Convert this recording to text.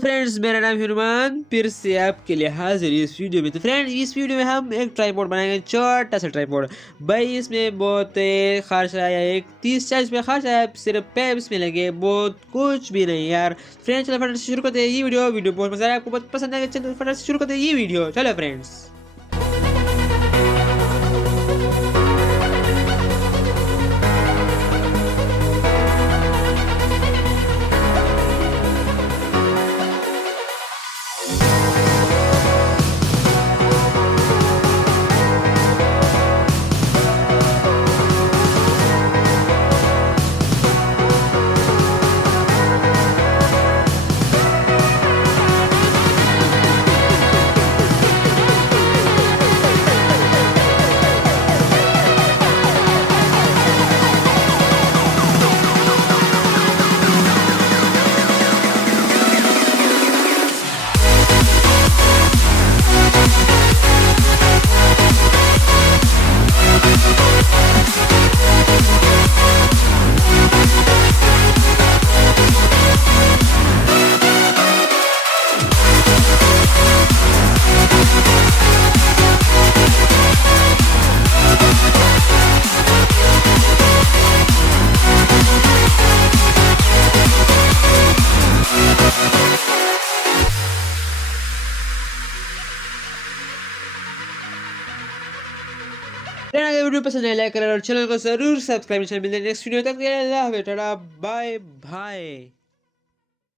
Friends मेरा नाम है नोमान, फिर से आपके लिए हाजिर इस वीडियो में। तो फ्रेंड्स इस वीडियो में हम एक ट्राइपॉड बनाएंगे, छोटा सा ट्राइपॉड। भाई इसमें बहुत खर्च आया, एक 30-40 में खर्च आया, सिर्फ पैप इसमें लगे, बहुत कुछ भी नहीं यार। फ्रेंड्स चलो फटाफट से शुरू करते हैं ये वीडियो बहुत मजा आया, आपको बहुत पसंद आएगा। चलो फटाफट से शुरू करते हैं ये वीडियो, चलो फ्रेंड्स। अगर वीडियो पसंद आए लाइक करें और चैनल को जरूर सब्सक्राइब। मिलते हैं नेक्स्ट वीडियो तक, बाय बाय।